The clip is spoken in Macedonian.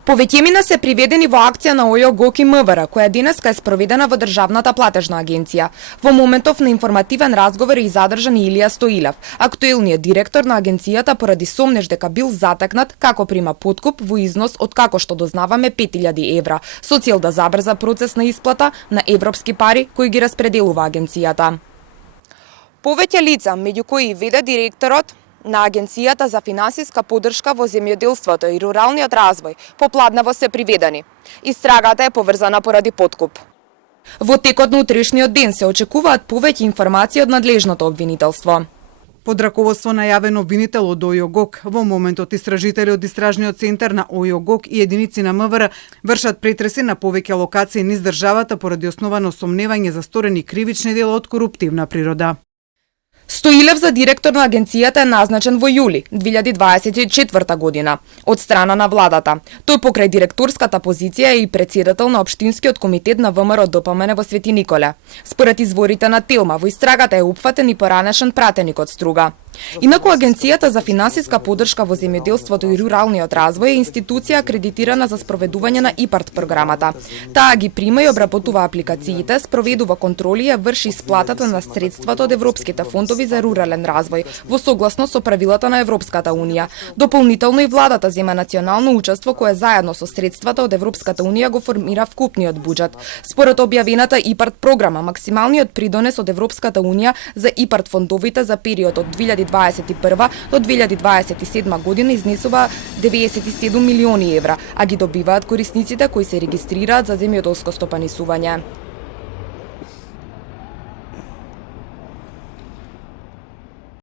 Повеќемина се приведени во акција на ОЈО-ГОК и МВР, која денеска е спроведена во Државната платежна агенција. Во моментов на информативен разговор е и задржан Илија Стоилев, актуелниот директор на агенцијата поради сомнеж дека бил затекнат како прима подкуп во износ од како што дознаваме 5000 евра, со цел да забрза процес на исплата на европски пари кои ги распределува агенцијата. Повеќе лица, меѓу кои и веде директорот на Агенцијата за финансиска поддршка во земјоделството и руралниот развој, попладнево се приведени. Истрагата е поврзана поради подкуп. Во текот на утрешниот ден се очекуваат повеќе информации од надлежното обвинителство. Под раководство на јавен обвинител од ОЈО-ГОК, во моментот истражители од Истражниот центар на ОЈО-ГОК и единици на МВР вршат претреси на повеќе локации низ државата поради основано сомневање за сторени кривични дела од коруптивна природа. Стоилев за директор на агенцијата е назначен во јули 2024 година од страна на владата. Тој покрај директорската позиција е и претседател на Општинскиот комитет на ВМРО ДПМН во Свети Николе. Според изворите на Телма, во истрагата е опфатен и поранешен пратеник од Струга. Инаку Агенцијата за финансиска поддршка во земјоделството и руралниот развој е институција акредитирана за спроведување на ИПАРТ програмата. Таа ги прима и обработува апликациите, спроведува контроли и врши исплатата на средствата од европските фондови за рурален развој, во согласност со правилата на Европската унија. Дополнително и владата зема национално учество кое заедно со средствата од Европската унија го формира вкупниот буџет. Според објавената ИПАРТ програма, максималниот придонес од Европската унија за ИПАРТ фондовите за период од 2021 до 2027 година изнесува 97 милиони евра, а ги добиваат корисниците кои се регистрираат за земјоделско стопанисување.